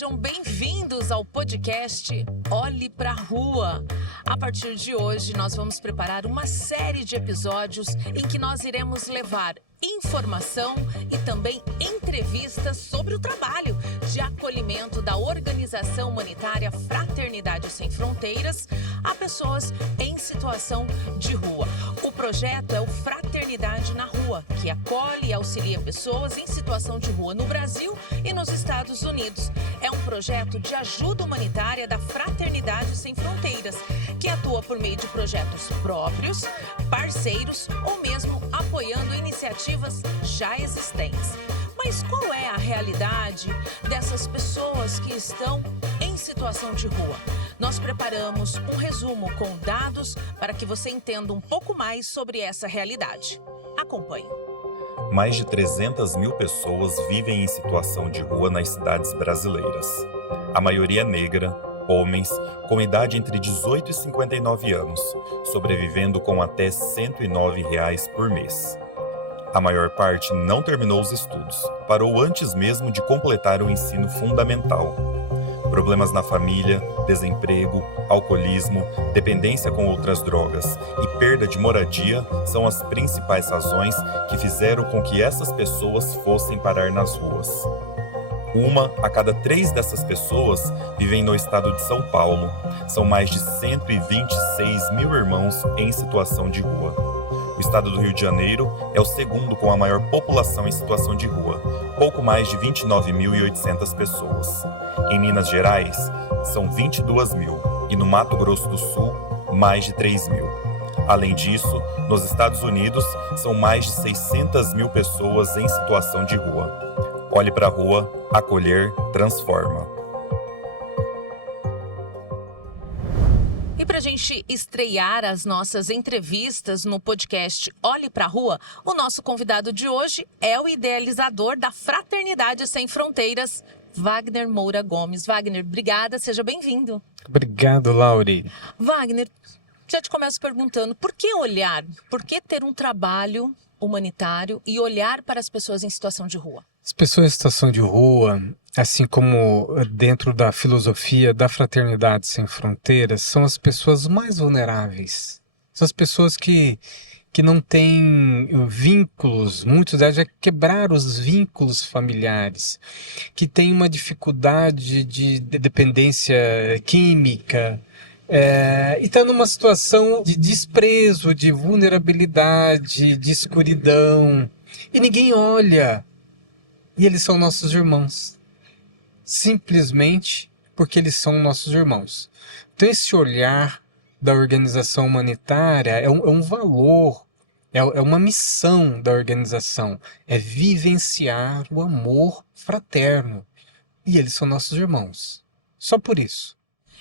sejam bem-vindos ao podcast Olhe pra Rua. A partir de hoje, nós vamos preparar uma série de episódios em que nós iremos levar informação e também entrevistas sobre o trabalho de acolhimento da organização humanitária Fraternidade Sem Fronteiras a pessoas em situação de rua. O projeto é o Fraternidade na Rua, que acolhe e auxilia pessoas em situação de rua no Brasil e nos Estados Unidos. É um projeto de ajuda humanitária da Fraternidade Sem Fronteiras, que atua por meio de projetos próprios, parceiros ou mesmo apoiando iniciativas já existentes. Mas qual é a realidade dessas pessoas que estão em situação de rua? Nós preparamos um resumo com dados para que você entenda um pouco mais sobre essa realidade. Acompanhe. Mais de 300 mil pessoas vivem em situação de rua nas cidades brasileiras. A maioria negra, homens com idade entre 18 e 59 anos, sobrevivendo com até R$ 109 por mês. A maior parte não terminou os estudos, parou antes mesmo de completar o ensino fundamental. Problemas na família, desemprego, alcoolismo, dependência com outras drogas e perda de moradia são as principais razões que fizeram com que essas pessoas fossem parar nas ruas. Uma a cada 3 dessas pessoas vivem no estado de São Paulo. São mais de 126 mil irmãos em situação de rua. O estado do Rio de Janeiro é o segundo com a maior população em situação de rua, pouco mais de 29.800 pessoas. Em Minas Gerais, são 22 mil e no Mato Grosso do Sul, mais de 3 mil. Além disso, nos Estados Unidos, são mais de 600 mil pessoas em situação de rua. Olhe para a rua, acolher, transforma. E para a gente estrear as nossas entrevistas no podcast Olhe pra Rua, o nosso convidado de hoje é o idealizador da Fraternidade Sem Fronteiras, Wagner Moura Gomes. Wagner, obrigada, seja bem-vindo. Obrigado, Lauri. Wagner, já te começo perguntando, por que olhar? Por que ter um trabalho humanitário e olhar para as pessoas em situação de rua? As pessoas em situação de rua, assim como dentro da filosofia da Fraternidade Sem Fronteiras, são as pessoas mais vulneráveis. São as pessoas que não têm vínculos, muitos delas já quebraram os vínculos familiares, que têm uma dificuldade de dependência química, e está numa situação de desprezo, de vulnerabilidade, de escuridão, e ninguém olha. E eles são nossos irmãos, simplesmente porque eles são nossos irmãos. Então esse olhar da organização humanitária é um valor, é uma missão da organização, é vivenciar o amor fraterno. E eles são nossos irmãos, só por isso.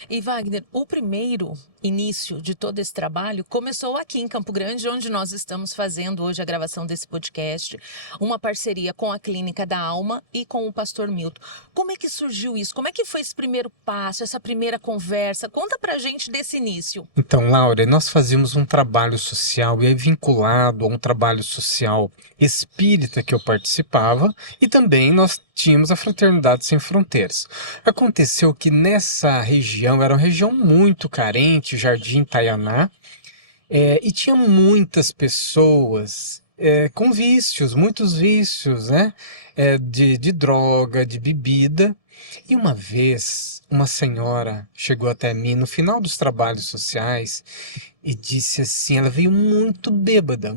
E Wagner, o primeiro início de todo esse trabalho começou aqui em Campo Grande, onde nós estamos fazendo hoje a gravação desse podcast, uma parceria com a Clínica da Alma e com o pastor Milton. Como é que surgiu isso? Como é que foi esse primeiro passo, essa primeira conversa? Conta pra gente desse início. Então, Laura, nós fazíamos um trabalho social e é vinculado a um trabalho social espírita que eu participava e também nós tínhamos a Fraternidade Sem Fronteiras. Aconteceu que nessa região, era uma região muito carente, Jardim Taianá, e tinha muitas pessoas com vícios, muitos vícios, né? De droga, de bebida. E uma vez, uma senhora chegou até mim no final dos trabalhos sociais e disse assim, ela veio muito bêbada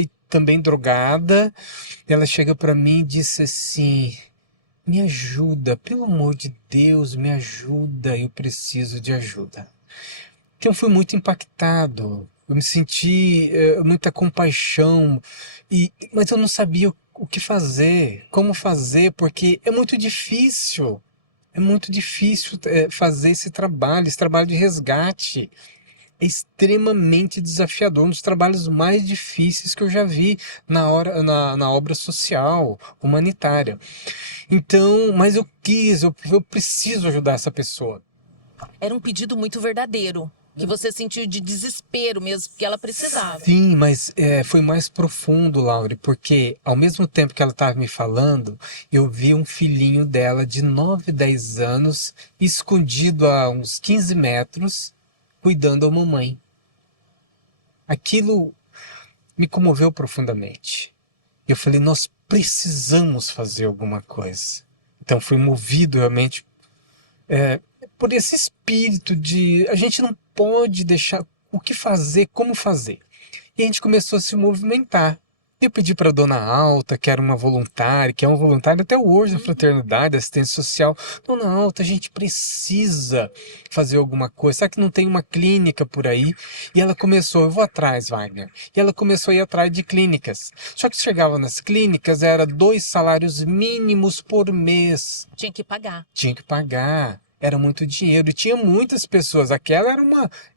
e também drogada. Ela chega para mim e disse assim, me ajuda, pelo amor de Deus, me ajuda, eu preciso de ajuda. Então eu fui muito impactado, eu me senti muita compaixão, mas eu não sabia o que fazer, como fazer, porque é muito difícil fazer esse trabalho de resgate. É extremamente desafiador, um dos trabalhos mais difíceis que eu já vi na obra social, humanitária. Então, mas eu preciso ajudar essa pessoa. Era um pedido muito verdadeiro. que você sentiu de desespero mesmo, porque ela precisava. Sim, mas foi mais profundo, Laure, porque ao mesmo tempo que ela estava me falando, eu vi um filhinho dela de 9, 10 anos, escondido a uns 15 metros, cuidando da mamãe. Aquilo me comoveu profundamente. Eu falei, nós precisamos fazer alguma coisa. Então fui movido realmente por esse espírito de a gente não pode deixar o que fazer, como fazer. E a gente começou a se movimentar. Eu pedi para a Dona Alta, que era uma voluntária, que é uma voluntária até hoje da fraternidade, assistência social. Dona Alta, a gente precisa fazer alguma coisa. Será que não tem uma clínica por aí? E ela começou, eu vou atrás, Wagner. E ela começou a ir atrás de clínicas. Só que chegava nas clínicas, era 2 salários mínimos por mês. Tinha que pagar. Tinha que pagar. Era muito dinheiro e tinha muitas pessoas. Aquela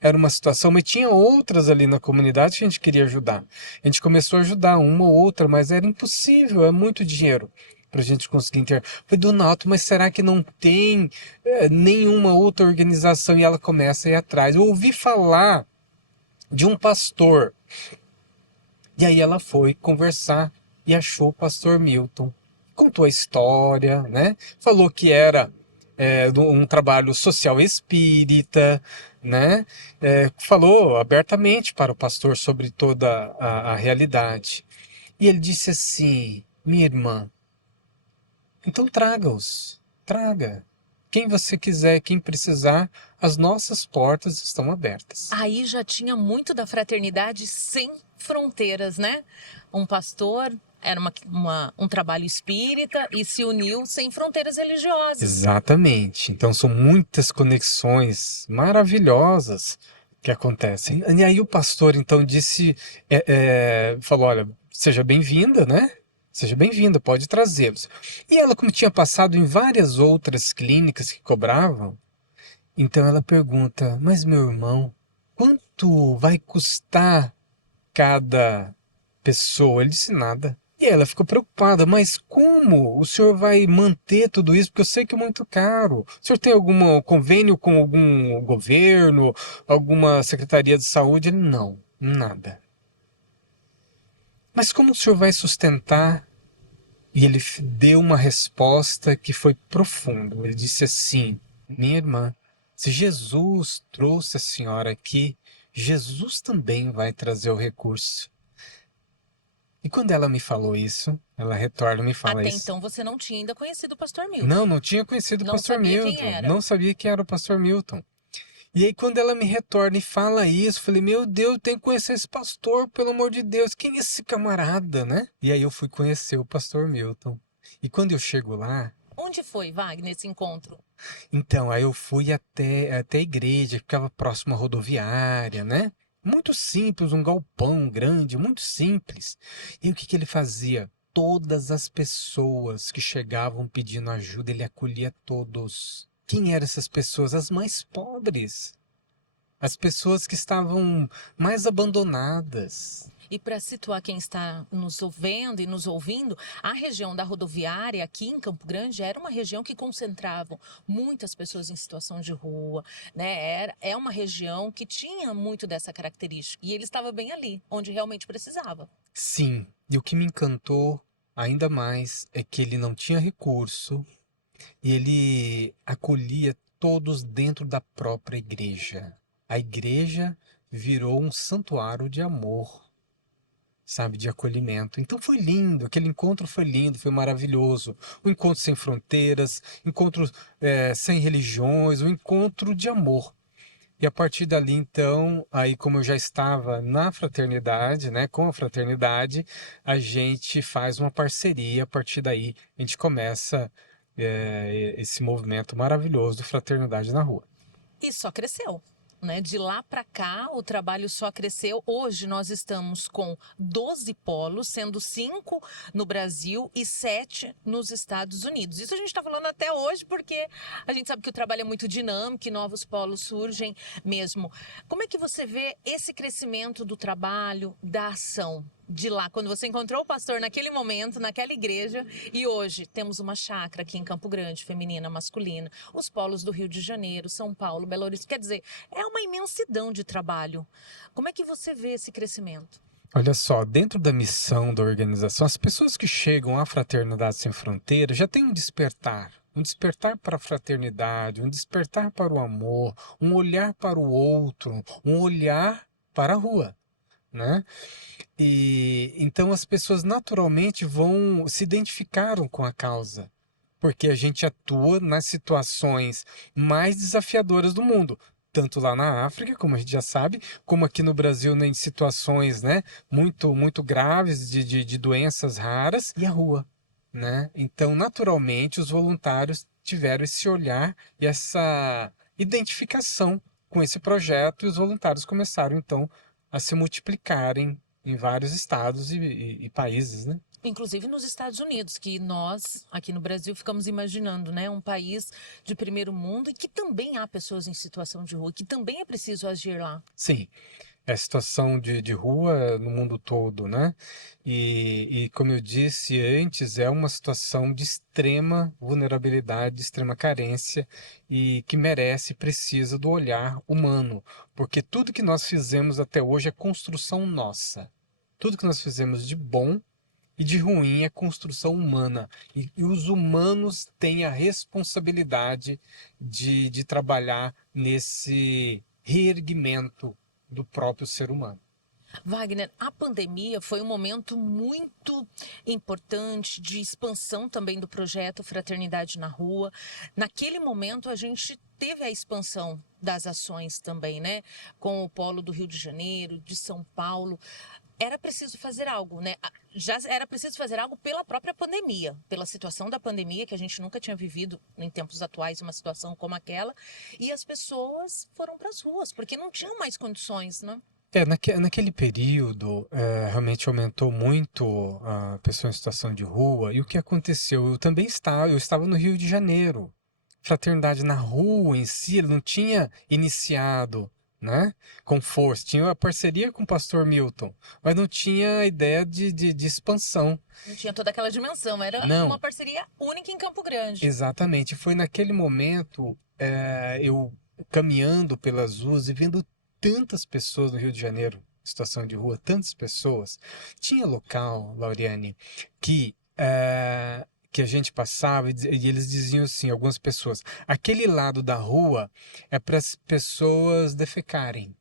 era uma situação, mas tinha outras ali na comunidade que a gente queria ajudar. A gente começou a ajudar uma ou outra, mas era impossível, é muito dinheiro para a gente conseguir inter. Falei, Dona Alto, mas será que não tem nenhuma outra organização? E ela começa a ir atrás. Eu ouvi falar de um pastor. E aí ela foi conversar e achou o pastor Milton. Contou a história, né? Falou que era um trabalho social espírita, né? Falou abertamente para o pastor sobre toda a realidade. E ele disse assim, minha irmã, então traga-os, traga. Quem você quiser, quem precisar, as nossas portas estão abertas. Aí já tinha muito da fraternidade sem fronteiras, né? Um pastor, era um trabalho espírita e se uniu sem fronteiras religiosas. Exatamente. Então são muitas conexões maravilhosas que acontecem. E aí o pastor então disse, falou, olha, seja bem-vinda, né? Seja bem-vinda, pode trazê-los. E ela, como tinha passado em várias outras clínicas que cobravam, então ela pergunta, mas meu irmão, quanto vai custar cada pessoa? Ele disse nada. E ela ficou preocupada, mas como o senhor vai manter tudo isso? Porque eu sei que é muito caro. O senhor tem algum convênio com algum governo, alguma secretaria de saúde? Ele, não, nada. Mas como o senhor vai sustentar? E ele deu uma resposta que foi profunda. Ele disse assim, minha irmã, se Jesus trouxe a senhora aqui, Jesus também vai trazer o recurso. E quando ela me falou isso, ela retorna e me fala Até isso. então você não tinha ainda conhecido o pastor Milton. Não tinha conhecido o Não pastor sabia quem Milton. era. Não sabia quem era o pastor Milton. E aí quando ela me retorna e fala isso, eu falei, meu Deus, eu tenho que conhecer esse pastor, pelo amor de Deus. Quem é esse camarada, né? E aí eu fui conhecer o pastor Milton. E quando eu chego lá... Onde foi, Wagner, esse encontro? Então, aí eu fui até a igreja, que ficava próximo à rodoviária, né? Muito simples, um galpão grande, muito simples. E o que ele fazia? Todas as pessoas que chegavam pedindo ajuda, ele acolhia todos. Quem eram essas pessoas? As mais pobres. As pessoas que estavam mais abandonadas. E para situar quem está nos vendo e nos ouvindo, a região da rodoviária aqui em Campo Grande era uma região que concentrava muitas pessoas em situação de rua, né? É uma região que tinha muito dessa característica e ele estava bem ali, onde realmente precisava. Sim, e o que me encantou ainda mais é que ele não tinha recurso e ele acolhia todos dentro da própria igreja. A igreja virou um santuário de amor, sabe, de acolhimento. Então foi lindo, aquele encontro foi lindo, foi maravilhoso. Um encontro sem fronteiras, encontro sem religiões, um encontro de amor. E a partir dali, então, aí como eu já estava na fraternidade, né, com a fraternidade, a gente faz uma parceria, a partir daí a gente começa esse movimento maravilhoso de Fraternidade na Rua. E só cresceu. Né? De lá para cá, o trabalho só cresceu. Hoje nós estamos com 12 polos, sendo 5 no Brasil e 7 nos Estados Unidos. Isso a gente está falando até hoje porque a gente sabe que o trabalho é muito dinâmico e novos polos surgem mesmo. Como é que você vê esse crescimento do trabalho, da ação? de lá, quando você encontrou o pastor naquele momento, naquela igreja, e hoje temos uma chácara aqui em Campo Grande, feminina, masculina, os polos do Rio de Janeiro, São Paulo, Belo Horizonte, quer dizer, é uma imensidão de trabalho. Como é que você vê esse crescimento? Olha só, dentro da missão da organização, as pessoas que chegam à Fraternidade Sem Fronteiras já têm um despertar para a fraternidade, um despertar para o amor, um olhar para o outro, um olhar para a rua, né? E então as pessoas naturalmente vão se identificaram com a causa, porque a gente atua nas situações mais desafiadoras do mundo, tanto lá na África, como a gente já sabe, como aqui no Brasil, né, em situações, né, muito graves de doenças raras, e a rua, né? Então, naturalmente, os voluntários tiveram esse olhar e essa identificação com esse projeto, e os voluntários começaram, então, a se multiplicarem em vários estados e países, né? Inclusive nos Estados Unidos, que nós, aqui no Brasil, ficamos imaginando, né? Um país de primeiro mundo e que também há pessoas em situação de rua, que também é preciso agir lá. Sim, é a situação de rua no mundo todo, né? E como eu disse antes, é uma situação de extrema vulnerabilidade, de extrema carência e que merece e precisa do olhar humano, porque tudo que nós fizemos até hoje é construção nossa. Tudo que nós fizemos de bom e de ruim é construção humana. E os humanos têm a responsabilidade de trabalhar nesse reerguimento do próprio ser humano. Wagner, a pandemia foi um momento muito importante de expansão também do projeto Fraternidade na Rua. Naquele momento a gente teve a expansão das ações também, né? Com o polo do Rio de Janeiro, de São Paulo. Era preciso fazer algo, né? Já era preciso fazer algo pela própria pandemia, pela situação da pandemia, que a gente nunca tinha vivido em tempos atuais uma situação como aquela. E as pessoas foram para as ruas, porque não tinham mais condições, né? Naquele período, realmente aumentou muito a pessoa em situação de rua. E o que aconteceu? Eu estava no Rio de Janeiro. Fraternidade na Rua em si, ele não tinha iniciado, né, com força. Tinha a parceria com o pastor Milton, mas não tinha a ideia de expansão. Não tinha toda aquela dimensão, era Não. uma parceria única em Campo Grande. Exatamente. Foi naquele momento, eu caminhando pelas ruas e vendo tantas pessoas no Rio de Janeiro, em situação de rua, tantas pessoas. Tinha local, Lauriane, que a gente passava e eles diziam assim, algumas pessoas, aquele lado da rua é para as pessoas defecarem.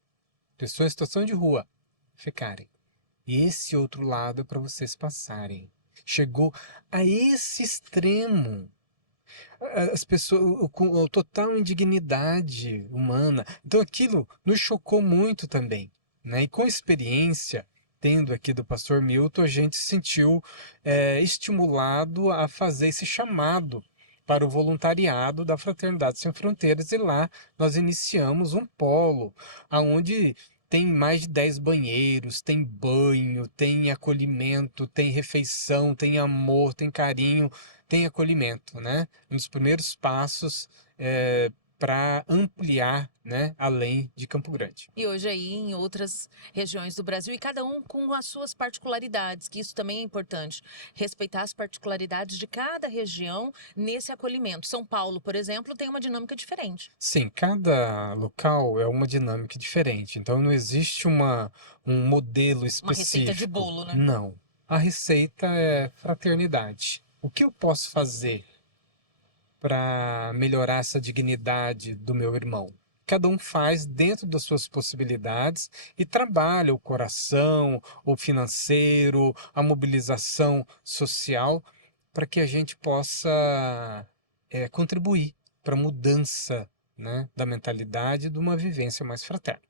Pessoas em situação de rua, defecarem. E esse outro lado é para vocês passarem. Chegou a esse extremo. As pessoas com total indignidade humana. Então aquilo nos chocou muito também, né? E com experiência, tendo aqui do pastor Milton, a gente se sentiu estimulado a fazer esse chamado para o voluntariado da Fraternidade Sem Fronteiras, e lá nós iniciamos um polo onde tem mais de 10 banheiros, tem banho, tem acolhimento, tem refeição, tem amor, tem carinho, tem acolhimento, né? Um dos primeiros passos para ampliar, né, além de Campo Grande. E hoje aí em outras regiões do Brasil, e cada um com as suas particularidades, que isso também é importante. Respeitar as particularidades de cada região nesse acolhimento. São Paulo, por exemplo, tem uma dinâmica diferente. Sim, cada local é uma dinâmica diferente. Então não existe um modelo específico. Uma receita de bolo, né? Não. A receita é fraternidade. O que eu posso fazer para melhorar essa dignidade do meu irmão? Cada um faz dentro das suas possibilidades e trabalha o coração, o financeiro, a mobilização social para que a gente possa contribuir para a mudança, né, da mentalidade de uma vivência mais fraterna.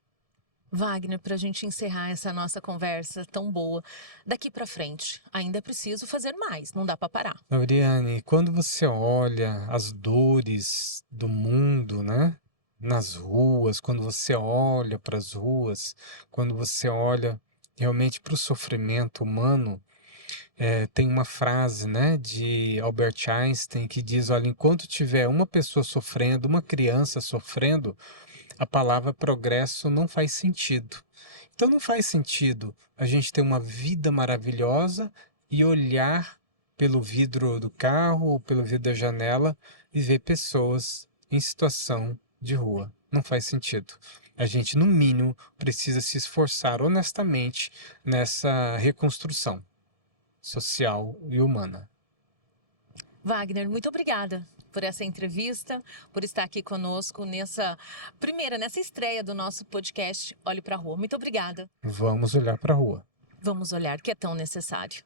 Wagner, para a gente encerrar essa nossa conversa tão boa, daqui para frente ainda é preciso fazer mais, não dá para parar. Lauriane, quando você olha as dores do mundo, né, nas ruas, quando você olha para as ruas, quando você olha realmente para o sofrimento humano, tem uma frase, né, de Albert Einstein que diz, olha, enquanto tiver uma pessoa sofrendo, uma criança sofrendo, a palavra progresso não faz sentido. Então não faz sentido a gente ter uma vida maravilhosa e olhar pelo vidro do carro ou pelo vidro da janela e ver pessoas em situação de rua. Não faz sentido. A gente, no mínimo, precisa se esforçar honestamente nessa reconstrução social e humana. Wagner, muito obrigada por essa entrevista, por estar aqui conosco nessa estreia do nosso podcast Olhe para a Rua. Muito obrigada. Vamos olhar para a rua. Vamos olhar, que é tão necessário.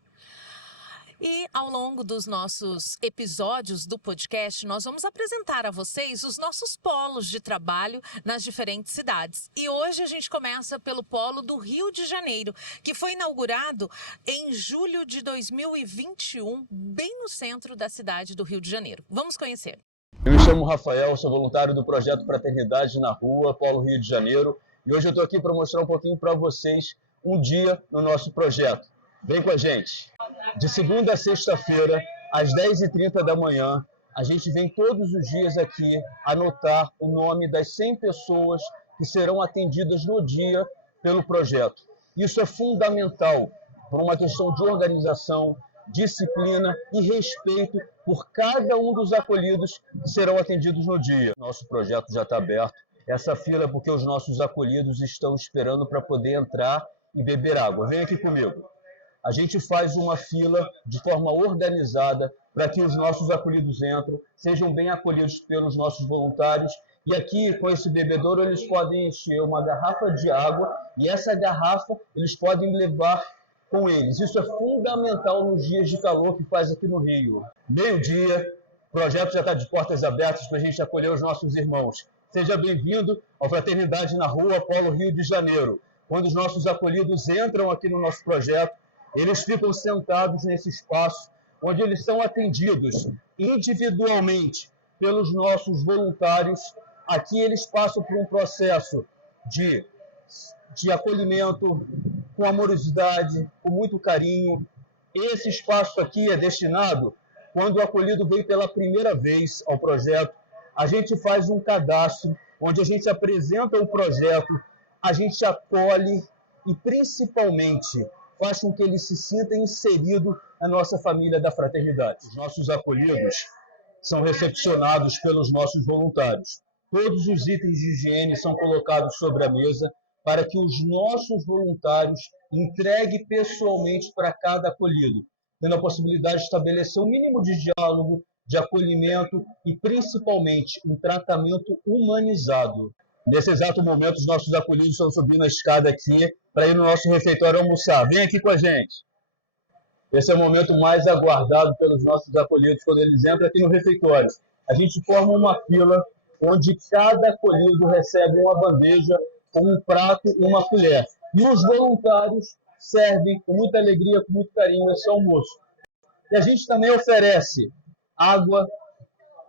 E ao longo dos nossos episódios do podcast, nós vamos apresentar a vocês os nossos polos de trabalho nas diferentes cidades. E hoje a gente começa pelo polo do Rio de Janeiro, que foi inaugurado em julho de 2021, bem no centro da cidade do Rio de Janeiro. Vamos conhecer. Eu me chamo Rafael, sou voluntário do projeto Fraternidade na Rua, Polo Rio de Janeiro. E hoje eu estou aqui para mostrar um pouquinho para vocês um dia no nosso projeto. Vem com a gente! De segunda a sexta-feira, às 10h30 da manhã, a gente vem todos os dias aqui anotar o nome das 100 pessoas que serão atendidas no dia pelo projeto. Isso é fundamental por uma questão de organização, disciplina e respeito por cada um dos acolhidos que serão atendidos no dia. Nosso projeto já está aberto. Essa fila é porque os nossos acolhidos estão esperando para poder entrar e beber água. Vem aqui comigo. A gente faz uma fila de forma organizada para que os nossos acolhidos entrem, sejam bem acolhidos pelos nossos voluntários. E aqui, com esse bebedouro, eles podem encher uma garrafa de água e essa garrafa eles podem levar com eles. Isso é fundamental nos dias de calor que faz aqui no Rio. Meio-dia, o projeto já está de portas abertas para a gente acolher os nossos irmãos. Seja bem-vindo ao Fraternidade na Rua, Polo Rio de Janeiro. Quando os nossos acolhidos entram aqui no nosso projeto, eles ficam sentados nesse espaço, onde eles são atendidos individualmente pelos nossos voluntários. Aqui eles passam por um processo de acolhimento, com amorosidade, com muito carinho. Esse espaço aqui é destinado, quando o acolhido vem pela primeira vez ao projeto, a gente faz um cadastro, onde a gente apresenta o projeto, a gente acolhe e, principalmente, faz com que ele se sinta inserido na nossa família da fraternidade. Os nossos acolhidos são recepcionados pelos nossos voluntários. Todos os itens de higiene são colocados sobre a mesa para que os nossos voluntários entreguem pessoalmente para cada acolhido, tendo a possibilidade de estabelecer um mínimo de diálogo, de acolhimento e, principalmente, um tratamento humanizado. Nesse exato momento, os nossos acolhidos estão subindo a escada aqui para ir no nosso refeitório almoçar. Vem aqui com a gente. Esse é o momento mais aguardado pelos nossos acolhidos quando eles entram aqui no refeitório. A gente forma uma fila onde cada acolhido recebe uma bandeja com um prato e uma colher. E os voluntários servem com muita alegria, com muito carinho esse almoço. E a gente também oferece água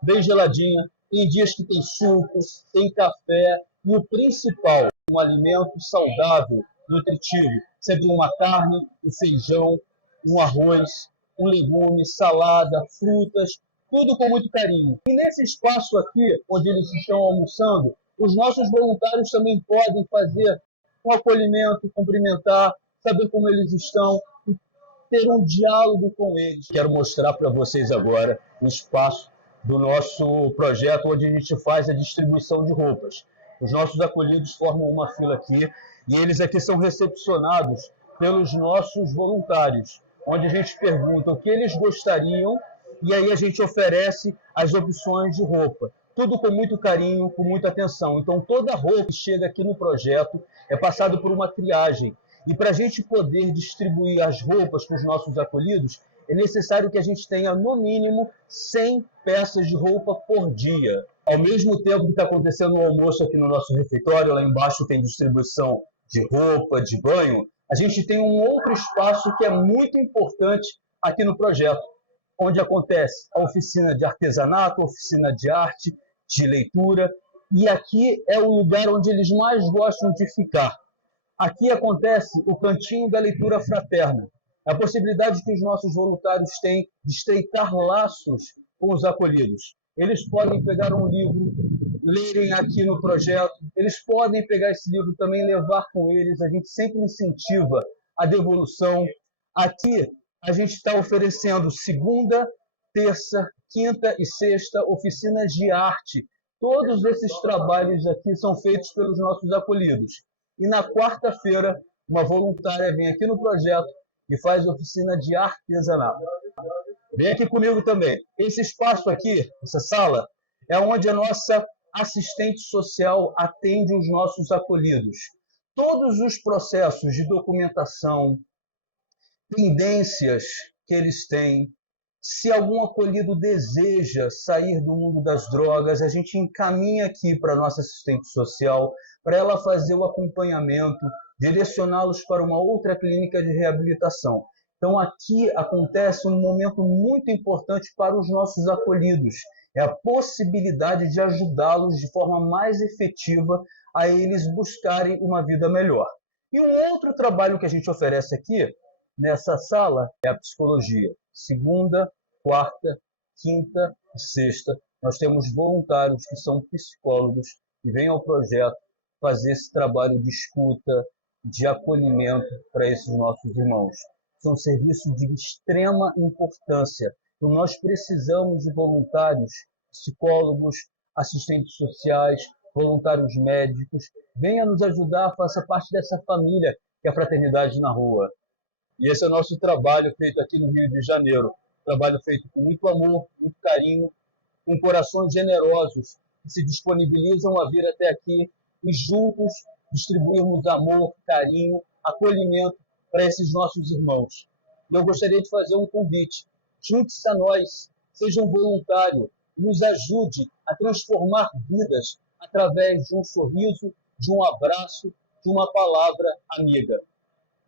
bem geladinha. Tem dias que tem suco, tem café e o principal, um alimento saudável, nutritivo. Sempre uma carne, um feijão, um arroz, um legume, salada, frutas, tudo com muito carinho. E nesse espaço aqui, onde eles estão almoçando, os nossos voluntários também podem fazer um acolhimento, cumprimentar, saber como eles estão, e ter um diálogo com eles. Quero mostrar para vocês agora o espaço do nosso projeto, onde a gente faz a distribuição de roupas. Os nossos acolhidos formam uma fila aqui e eles aqui são recepcionados pelos nossos voluntários, onde a gente pergunta o que eles gostariam e aí a gente oferece as opções de roupa. Tudo com muito carinho, com muita atenção. Então toda roupa que chega aqui no projeto é passada por uma triagem. E para a gente poder distribuir as roupas para os nossos acolhidos, é necessário que a gente tenha, no mínimo, 100 peças de roupa por dia. Ao mesmo tempo que está acontecendo o almoço aqui no nosso refeitório, lá embaixo tem distribuição de roupa, de banho, a gente tem um outro espaço que é muito importante aqui no projeto, onde acontece a oficina de artesanato, a oficina de arte, de leitura, e aqui é o lugar onde eles mais gostam de ficar. Aqui acontece o cantinho da leitura fraterna, a possibilidade que os nossos voluntários têm de estreitar laços com os acolhidos. Eles podem pegar um livro, lerem aqui no projeto, eles podem pegar esse livro também e levar com eles. A gente sempre incentiva a devolução. Aqui a gente está oferecendo segunda, terça, quinta e sexta oficinas de arte. Todos esses trabalhos aqui são feitos pelos nossos acolhidos. E na quarta-feira, uma voluntária vem aqui no projeto e faz oficina de artesanato. Vem aqui comigo também. Esse espaço aqui, essa sala, é onde a nossa assistente social atende os nossos acolhidos. Todos os processos de documentação, pendências que eles têm, se algum acolhido deseja sair do mundo das drogas, a gente encaminha aqui para a nossa assistente social, para ela fazer o acompanhamento, direcioná-los para uma outra clínica de reabilitação. Então, aqui acontece um momento muito importante para os nossos acolhidos. É a possibilidade de ajudá-los de forma mais efetiva a eles buscarem uma vida melhor. E um outro trabalho que a gente oferece aqui, nessa sala, é a psicologia. Segunda, quarta, quinta e sexta, nós temos voluntários que são psicólogos e vêm ao projeto fazer esse trabalho de escuta, de acolhimento para esses nossos irmãos. São serviços de extrema importância. Então, nós precisamos de voluntários, psicólogos, assistentes sociais, voluntários médicos. Venha nos ajudar, faça parte dessa família que é a Fraternidade na Rua. E esse é o nosso trabalho feito aqui no Rio de Janeiro. Trabalho feito com muito amor, muito carinho, com corações generosos que se disponibilizam a vir até aqui e juntos distribuirmos amor, carinho, acolhimento para esses nossos irmãos. E eu gostaria de fazer um convite. Junte-se a nós, seja um voluntário, nos ajude a transformar vidas através de um sorriso, de um abraço, de uma palavra amiga.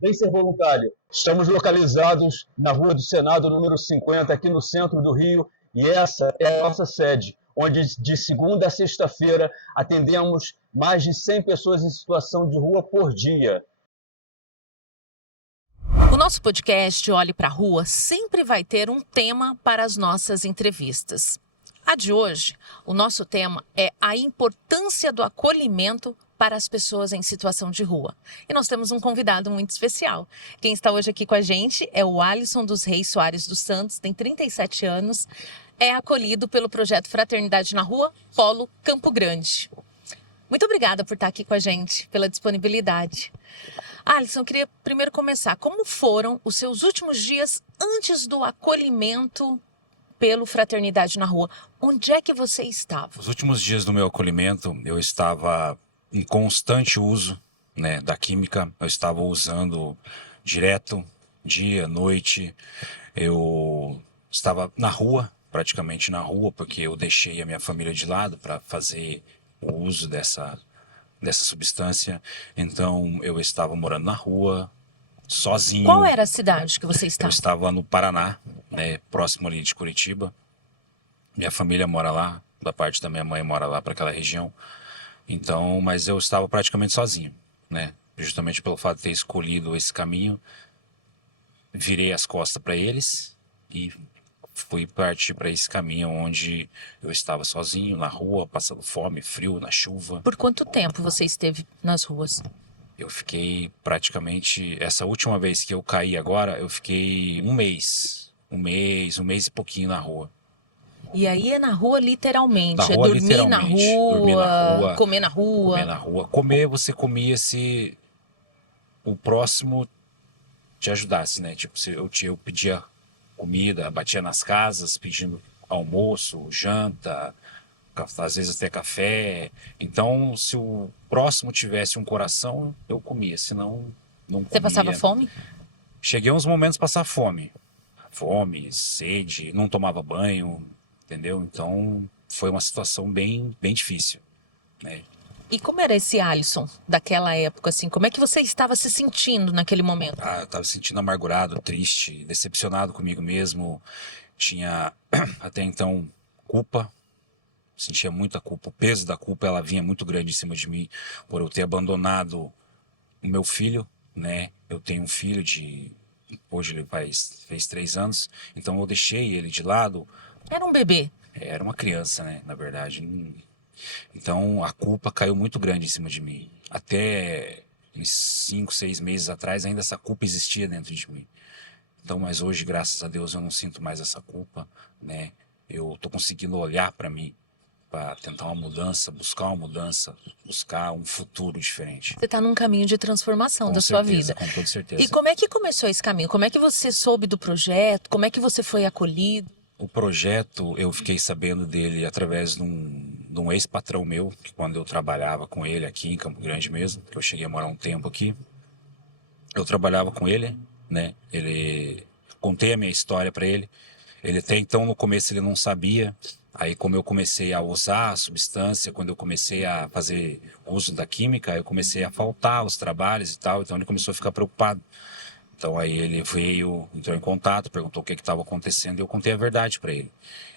Vem ser voluntário. Estamos localizados na Rua do Senado, número 50, aqui no centro do Rio, e essa é a nossa sede, onde de segunda a sexta-feira atendemos mais de 100 pessoas em situação de rua por dia. O nosso podcast Olhe para a Rua sempre vai ter um tema para as nossas entrevistas. A de hoje, o nosso tema é a importância do acolhimento para as pessoas em situação de rua. E nós temos um convidado muito especial. Quem está hoje aqui com a gente é o Alisson dos Reis Soares dos Santos, tem 37 anos, é acolhido pelo projeto Fraternidade na Rua, Polo Campo Grande. Muito obrigada por estar aqui com a gente, pela disponibilidade. Alisson, eu queria primeiro começar. Como foram os seus últimos dias antes do acolhimento pelo Fraternidade na Rua? Onde é que você estava? Os últimos dias do meu acolhimento, eu estava em constante uso, né, da química. Eu estava usando direto, dia, noite. Eu estava na rua, praticamente na rua, porque eu deixei a minha família de lado para fazer o uso dessa substância. Então eu estava morando na rua, sozinho. Qual era a cidade que você estava? Eu estava no Paraná, né, próximo ali de Curitiba. Minha família mora lá, da parte da minha mãe mora lá para aquela região. Então, mas eu estava praticamente sozinho, né? Justamente pelo fato de ter escolhido esse caminho, virei as costas para eles e fui partir para esse caminho onde eu estava sozinho, na rua, passando fome, frio, na chuva. Por quanto tempo você esteve nas ruas? Eu fiquei praticamente, essa última vez que eu caí agora, eu fiquei um mês e pouquinho na rua. E aí é na rua literalmente, Na rua, dormir na literalmente. rua, Dormir na rua, comer na rua. Comer na rua. Comer, você comia se o próximo te ajudasse, né? Tipo, se eu pedia comida, batia nas casas pedindo almoço, janta, às vezes até café. Então, se o próximo tivesse um coração, eu comia, senão não comia. Você passava fome? Cheguei a uns momentos a passar fome. Fome, sede, não tomava banho, entendeu? Então, foi uma situação bem difícil, né? E como era esse Alisson daquela época, assim? Como é que você estava se sentindo naquele momento? Eu estava se sentindo amargurado, triste, decepcionado comigo mesmo. Tinha até então culpa, sentia muita culpa. O peso da culpa, ela vinha muito grande em cima de mim por eu ter abandonado o meu filho, né? Eu tenho um filho hoje ele fez 3 anos, então eu deixei ele de lado. Era um bebê. Era uma criança, né? Na verdade, Então a culpa caiu muito grande em cima de mim. Até uns 5, 6 meses atrás ainda essa culpa existia dentro de mim. Então, mas hoje, graças a Deus, eu não sinto mais essa culpa, né? Eu tô conseguindo olhar para mim, para tentar uma mudança, buscar um futuro diferente. Você está num caminho de transformação Com da sua certeza, vida. com toda certeza. E como é que começou esse caminho? Como é que você soube do projeto? Como é que você foi acolhido? O projeto, eu fiquei sabendo dele através de um ex-patrão meu, que quando eu trabalhava com ele aqui em Campo Grande mesmo, que eu cheguei a morar um tempo aqui, eu trabalhava com ele, né? Contei a minha história para ele. Ele até então no começo ele não sabia. Aí como eu comecei a usar a substância, quando eu comecei a fazer uso da química, eu comecei a faltar aos trabalhos e tal. Então ele começou a ficar preocupado. Então aí ele veio, entrou em contato, perguntou o que estava acontecendo e eu contei a verdade para ele.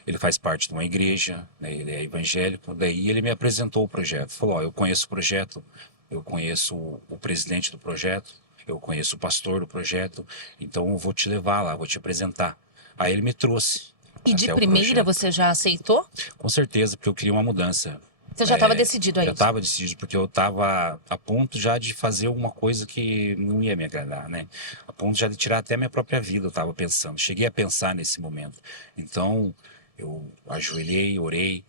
Ele faz parte de uma igreja, né? Ele é evangélico. Daí ele me apresentou o projeto. Falou: ó, eu conheço o projeto, eu conheço o presidente do projeto, eu conheço o pastor do projeto, então eu vou te levar lá, vou te apresentar. Aí ele me trouxe. E de até o primeira projeto. você já aceitou? Com certeza, porque eu queria uma mudança. Você já estava decidido a Eu isso? estava decidido, porque eu estava a ponto já de fazer alguma coisa que não ia me agradar, né? A ponto já de tirar até minha própria vida, eu estava pensando. Cheguei a pensar nesse momento. Então, eu ajoelhei, orei,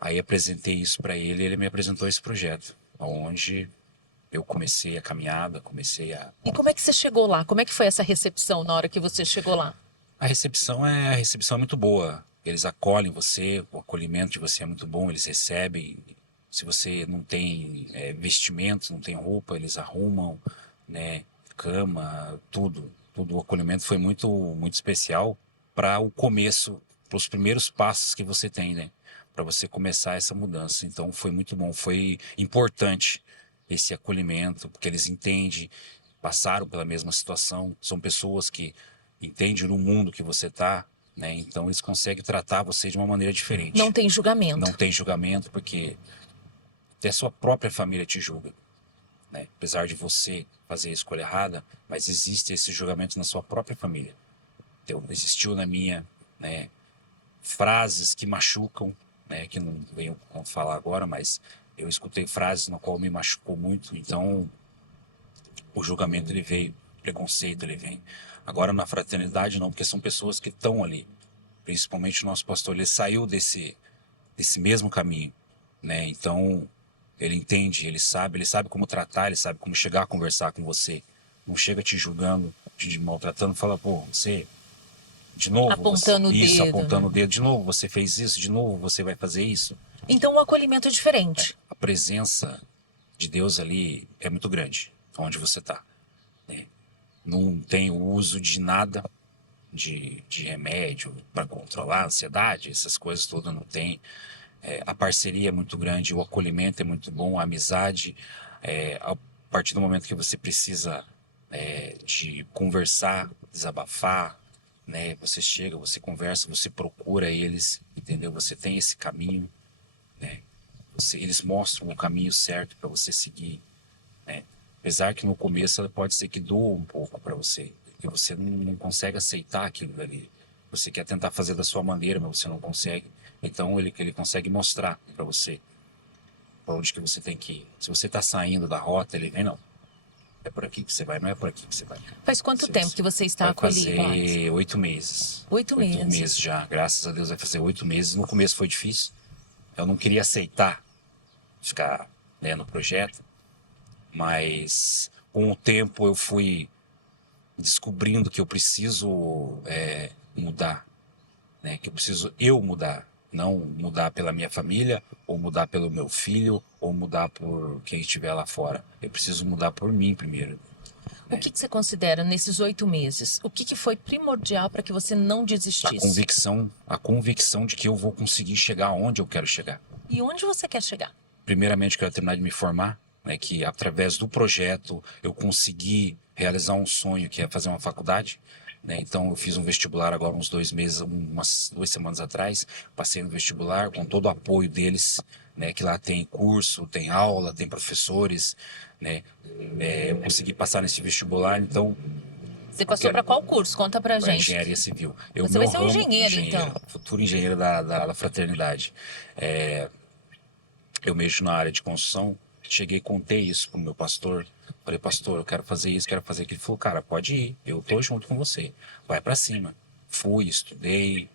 aí apresentei isso para ele e ele me apresentou esse projeto, onde eu comecei a caminhada, E como é que você chegou lá? Como é que foi essa recepção na hora que você chegou lá? A recepção é muito boa. Eles acolhem você, o acolhimento de você é muito bom, eles recebem. Se você não tem vestimento, não tem roupa, eles arrumam, né? Cama, tudo. O acolhimento foi muito, muito especial para o começo, para os primeiros passos que você tem, né? Para você começar essa mudança. Então foi muito bom, foi importante esse acolhimento, porque eles entendem, passaram pela mesma situação, são pessoas que entendem no mundo que você está, né? Então eles conseguem tratar você de uma maneira diferente. Não tem julgamento. Não tem julgamento, porque até a sua própria família te julga, né? Apesar de você fazer a escolha errada, mas existe esse julgamento na sua própria família. Então, existiu na minha, né, frases que machucam, né, que não venho falar agora, mas eu escutei frases na qual me machucou muito. Então o julgamento ele veio, o preconceito ele vem. Agora na fraternidade não, porque são pessoas que estão ali. Principalmente o nosso pastor, ele saiu desse mesmo caminho, né? Então ele entende, ele sabe como tratar, ele sabe como chegar a conversar com você. Não chega te julgando, te maltratando, fala: pô, você de novo, Apontando o isso, dedo, apontando né? o dedo, de novo você fez isso, de novo você vai fazer isso. Então o acolhimento é diferente. A presença de Deus ali é muito grande, onde você está, né? Não tem o uso de nada, de remédio para controlar a ansiedade, essas coisas todas não tem. A parceria é muito grande, o acolhimento é muito bom, a amizade. A partir do momento que você precisa de conversar, desabafar, né? Você chega, você conversa, você procura eles, entendeu? Você tem esse caminho, né? Eles mostram o caminho certo para você seguir, né? Apesar que no começo pode ser que doa um pouco para você, porque você não consegue aceitar aquilo dali. Você quer tentar fazer da sua maneira, mas você não consegue. Então ele consegue mostrar para você para onde que você tem que ir. Se você está saindo da rota, ele vem: não, é por aqui que você vai, não é por aqui que você vai. Faz quanto tempo que você está acolhido? Vai fazer 8 meses. 8 meses. 8 meses já, graças a Deus vai fazer 8 meses. No começo foi difícil. Eu não queria aceitar ficar, né, no projeto, mas com o tempo eu fui descobrindo que eu preciso mudar, né? Que eu preciso mudar, não mudar pela minha família, ou mudar pelo meu filho, ou mudar por quem estiver lá fora. Eu preciso mudar por mim primeiro. O que você considera nesses 8 meses? O que foi primordial para que você não desistisse? A convicção de que eu vou conseguir chegar onde eu quero chegar. E onde você quer chegar? Primeiramente, quero terminar de me formar, né, que através do projeto eu consegui realizar um sonho, que é fazer uma faculdade, né? Então eu fiz um vestibular agora uns 2 meses, umas 2 semanas atrás, passei no vestibular com todo o apoio deles, né, que lá tem curso, tem aula, tem professores, né? Eu consegui passar nesse vestibular, então... Você passou para qual curso? Conta pra gente. Engenharia Civil. Você vai ser um engenheiro, então. Futuro engenheiro da fraternidade. eu mexo na área de construção. Cheguei e contei isso pro meu pastor. Falei, pastor, eu quero fazer isso, quero fazer aquilo. Ele falou, cara, pode ir, eu tô junto com você. Vai para cima. Fui, estudei.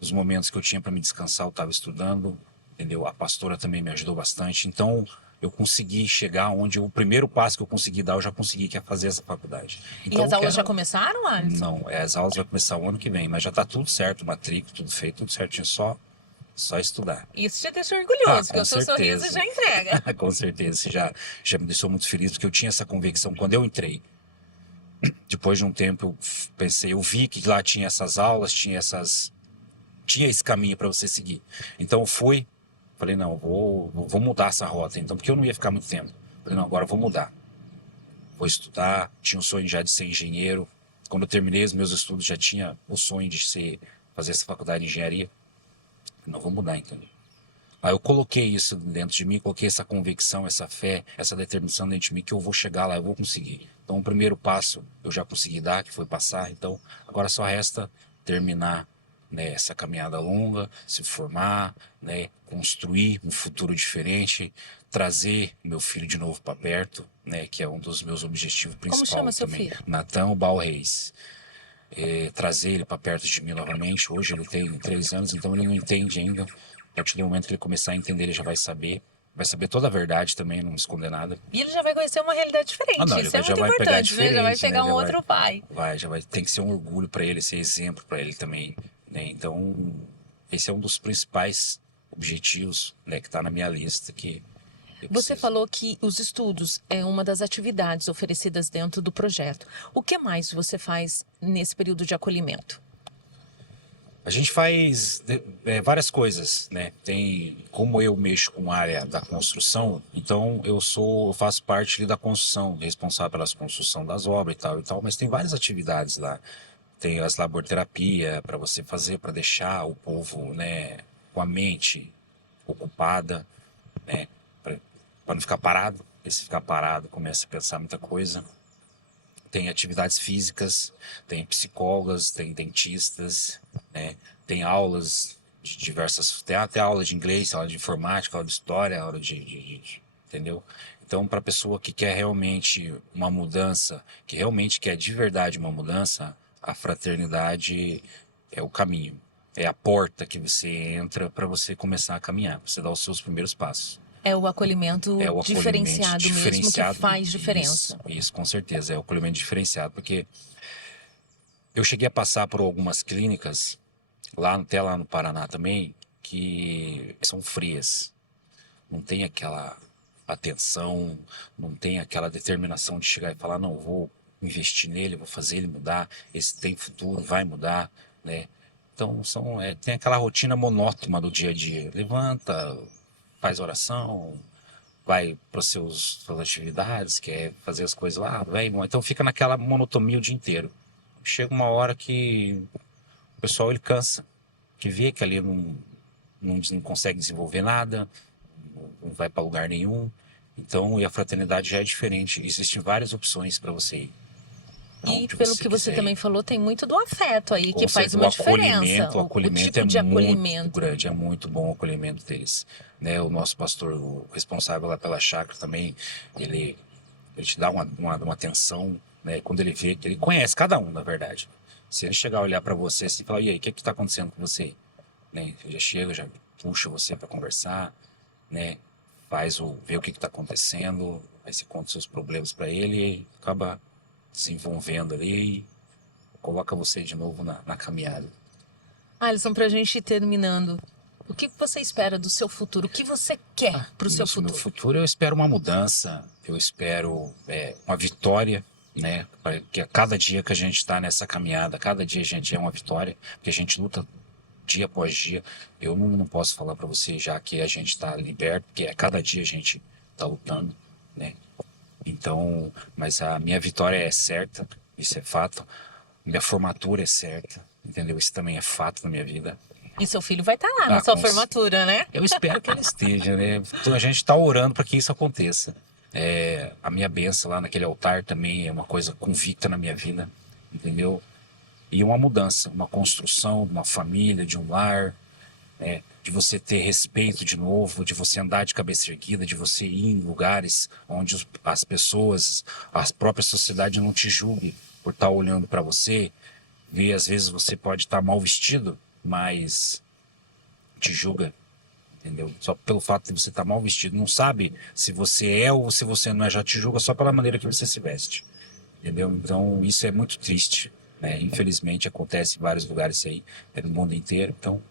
Os momentos que eu tinha para me descansar, eu estava estudando, entendeu? A pastora também me ajudou bastante. Então, eu consegui chegar onde o primeiro passo que eu consegui dar, eu já consegui, que é fazer essa faculdade. Então, E as aulas já começaram, Alisson? Não, as aulas vão começar o ano que vem, mas já tá tudo certo, matrícula, tudo feito, tudo certinho, só estudar. Isso te deixou orgulhoso, porque com o seu certeza. sorriso já entrega. Com certeza, isso já me deixou muito feliz, porque eu tinha essa convicção quando eu entrei. Depois de um tempo, eu pensei, eu vi que lá tinha essas aulas, tinha esse caminho para você seguir. Então eu fui, falei, não, vou mudar essa rota, então, porque eu não ia ficar muito tempo. Falei, não, agora eu vou mudar. Vou estudar, tinha um sonho já de ser engenheiro. Quando eu terminei os meus estudos, já tinha o sonho de fazer essa faculdade de engenharia. Não, vou mudar, entendeu? Aí eu coloquei isso dentro de mim, coloquei essa convicção, essa fé, essa determinação dentro de mim, que eu vou chegar lá, eu vou conseguir. Então o primeiro passo eu já consegui dar, que foi passar. Então agora só resta terminar, né, essa caminhada longa, se formar, né, construir um futuro diferente, trazer meu filho de novo para perto, né, que é um dos meus objetivos principais. Como chama seu também. filho? Natan Bal Reis. Trazer ele para perto de mim novamente. Hoje ele tem 3 anos, então ele não entende ainda. A partir do momento que ele começar a entender, ele já vai saber toda a verdade também, não esconder nada. E ele já vai conhecer uma realidade diferente. Não, Isso é já muito vai pegar importante, né? Já vai diferente, pegar né? um outro pai. Tem que ser um orgulho para ele, ser exemplo para ele também, né? Então, esse é um dos principais objetivos, né, que está na minha lista, que eu Você preciso. falou que os estudos é uma das atividades oferecidas dentro do projeto. O que mais você faz nesse período de acolhimento? A gente faz várias coisas, né? Como eu mexo com a área da construção, então eu faço parte ali da construção, responsável pela construção das obras e tal, mas tem várias atividades lá. Tem as laborterapia para você fazer, para deixar o povo, né, com a mente ocupada, né, para não ficar parado. Porque se ficar parado, começa a pensar muita coisa. Tem atividades físicas, tem psicólogas, tem dentistas, né? Tem aulas de diversas... Tem até aula de inglês, aula de informática, aula de história, aula entendeu? Então, para a pessoa que quer realmente uma mudança, que realmente quer de verdade uma mudança, a fraternidade é o caminho. É a porta que você entra para você começar a caminhar, você dar os seus primeiros passos. É o acolhimento diferenciado mesmo que faz diferença. Isso, com certeza, é o acolhimento diferenciado, porque eu cheguei a passar por algumas clínicas, até lá no Paraná também, que são frias. Não tem aquela atenção, não tem aquela determinação de chegar e falar, não, vou investir nele, vou fazer ele mudar, esse tem futuro, vai mudar, né? Então, tem aquela rotina monótona do dia a dia. Levanta, faz oração, vai para suas atividades, quer fazer as coisas lá, então fica naquela monotonia o dia inteiro. Chega uma hora que o pessoal ele cansa, que vê que ali não consegue desenvolver nada, não vai para lugar nenhum. Então, e a fraternidade já é diferente. Existem várias opções para você ir. E pelo que você também falou, tem muito do afeto aí, que faz uma diferença. O acolhimento tipo de é acolhimento. muito grande, é muito bom o acolhimento deles. Né? O nosso pastor, o responsável lá pela chácara também, ele te dá uma atenção, né? Quando ele vê, que ele conhece cada um, na verdade. Se ele chegar a olhar para você assim, e falar, e aí, o que está acontecendo com você? Né? Ele já chega, já puxa você para conversar, né? Vê o que está acontecendo, aí você conta os seus problemas para ele e acaba se envolvendo ali e coloca você de novo na caminhada. Alisson, pra gente ir terminando, o que você espera do seu futuro? O que você quer pro seu futuro? No futuro eu espero uma mudança, eu espero uma vitória, né? Que a cada dia que a gente está nessa caminhada, cada dia a gente é uma vitória, porque a gente luta dia após dia. Eu não posso falar para você já que a gente está liberto, porque a cada dia a gente está lutando, né? Então, mas a minha vitória é certa, isso é fato. Minha formatura é certa, entendeu? Isso também é fato na minha vida. E seu filho vai estar lá na sua formatura, né? Eu espero que ele esteja, né? Então, a gente está orando para que isso aconteça. A minha bênção lá naquele altar também é uma coisa convicta na minha vida, entendeu? E uma mudança, uma construção de uma família, de um lar, né? de você ter respeito de novo, de você andar de cabeça erguida, de você ir em lugares onde as pessoas, a própria sociedade não te julgue por estar olhando para você. E às vezes você pode estar mal vestido, mas te julga, entendeu? Só pelo fato de você estar mal vestido, não sabe se você é ou se você não é, já te julga só pela maneira que você se veste, entendeu? Então isso é muito triste, né? Infelizmente acontece em vários lugares aí, no mundo inteiro. Então,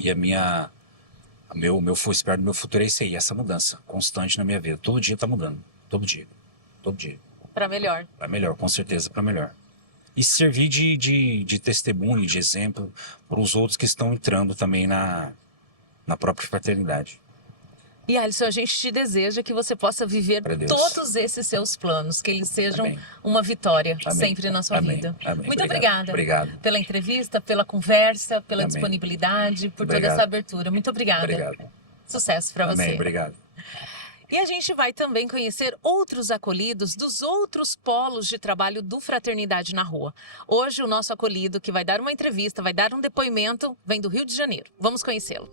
e meu futuro é isso aí, essa mudança constante na minha vida. Todo dia tá mudando, todo dia. Para melhor. Para melhor, com certeza, para melhor. E servir de testemunho, de exemplo para os outros que estão entrando também na própria fraternidade. E Alisson, a gente te deseja que você possa viver todos esses seus planos, que eles sejam uma vitória sempre na sua vida. Muito obrigada pela entrevista, pela conversa, pela disponibilidade, por toda essa abertura. Muito obrigada. Sucesso para você. Obrigado. E a gente vai também conhecer outros acolhidos dos outros polos de trabalho do Fraternidade na Rua. Hoje o nosso acolhido que vai dar uma entrevista, vai dar um depoimento, vem do Rio de Janeiro. Vamos conhecê-lo.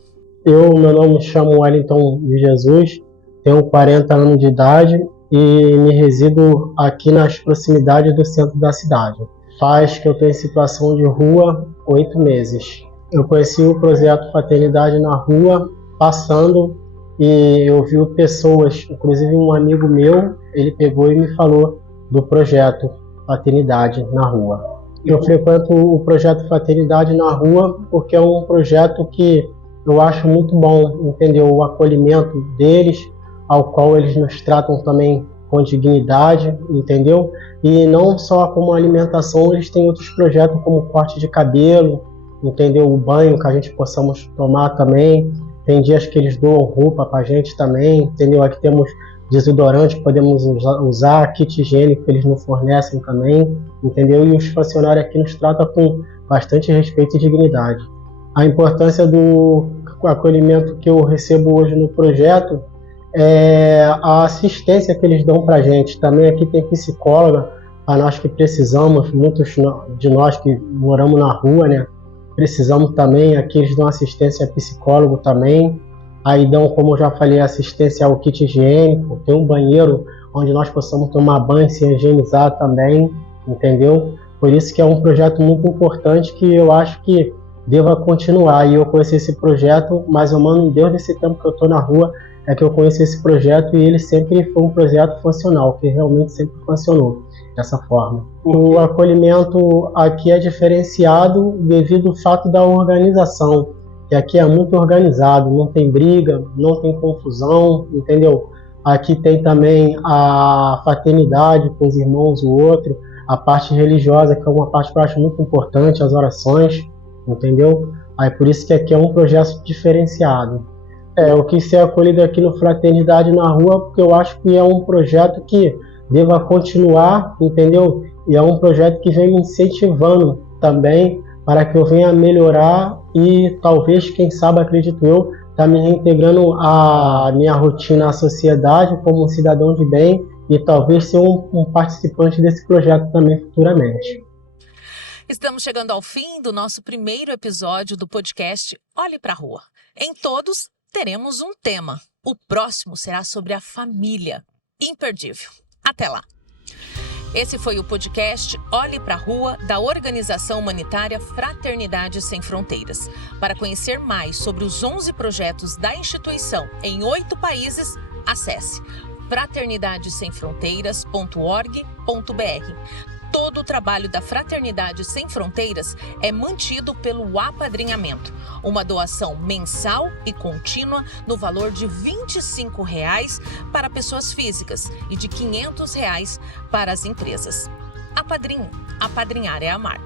Meu nome me chamo Wellington de Jesus, tenho 40 anos de idade e me resido aqui nas proximidades do centro da cidade. Faz que eu estou em situação de rua 8 meses. Eu conheci o projeto Fraternidade na Rua passando e eu vi pessoas, inclusive um amigo meu, ele pegou e me falou do projeto Fraternidade na Rua. Eu frequento o projeto Fraternidade na Rua porque é um projeto que eu acho muito bom, entendeu? O acolhimento deles, ao qual eles nos tratam também com dignidade, entendeu? E não só como alimentação, eles têm outros projetos como corte de cabelo, entendeu? O banho que a gente possamos tomar também. Tem dias que eles doam roupa pra gente também, entendeu? Aqui temos desodorante que podemos usar, kit higiênico que eles nos fornecem também, entendeu? E os funcionários aqui nos tratam com bastante respeito e dignidade. A importância do acolhimento que eu recebo hoje no projeto é a assistência que eles dão para a gente. Também aqui tem psicóloga, para nós que precisamos, muitos de nós que moramos na rua, né? Precisamos também, aqui eles dão assistência a psicólogo também. Aí dão, como eu já falei, assistência ao kit higiênico, tem um banheiro onde nós possamos tomar banho e se higienizar também, entendeu? Por isso que é um projeto muito importante que eu acho que deva continuar. E eu conheci esse projeto mais ou menos desde esse tempo que eu estou na rua, é que eu conheci esse projeto e ele sempre foi um projeto funcional, que realmente sempre funcionou dessa forma. O acolhimento aqui é diferenciado devido ao fato da organização, que aqui é muito organizado, não tem briga, não tem confusão, entendeu? Aqui tem também a fraternidade com os irmãos o outro, a parte religiosa, que é uma parte que eu acho muito importante, as orações, entendeu? Aí por isso que aqui é um projeto diferenciado. Eu quis ser acolhido aqui no Fraternidade na Rua porque eu acho que é um projeto que deva continuar, entendeu? E é um projeto que vem me incentivando também para que eu venha melhorar e talvez, quem sabe, acredito eu, tá me reintegrando a minha rotina à sociedade como um cidadão de bem e talvez ser um participante desse projeto também futuramente. Estamos chegando ao fim do nosso primeiro episódio do podcast Olhe pra Rua. Em todos, teremos um tema. O próximo será sobre a família. Imperdível. Até lá! Esse foi o podcast Olhe pra Rua, da organização humanitária Fraternidade Sem Fronteiras. Para conhecer mais sobre os 11 projetos da instituição em 8 países, acesse fraternidadesemfronteiras.org.br. Todo o trabalho da Fraternidade Sem Fronteiras é mantido pelo apadrinhamento, uma doação mensal e contínua no valor de R$ 25 para pessoas físicas e de R$ 500 para as empresas. Apadrinhar é amar.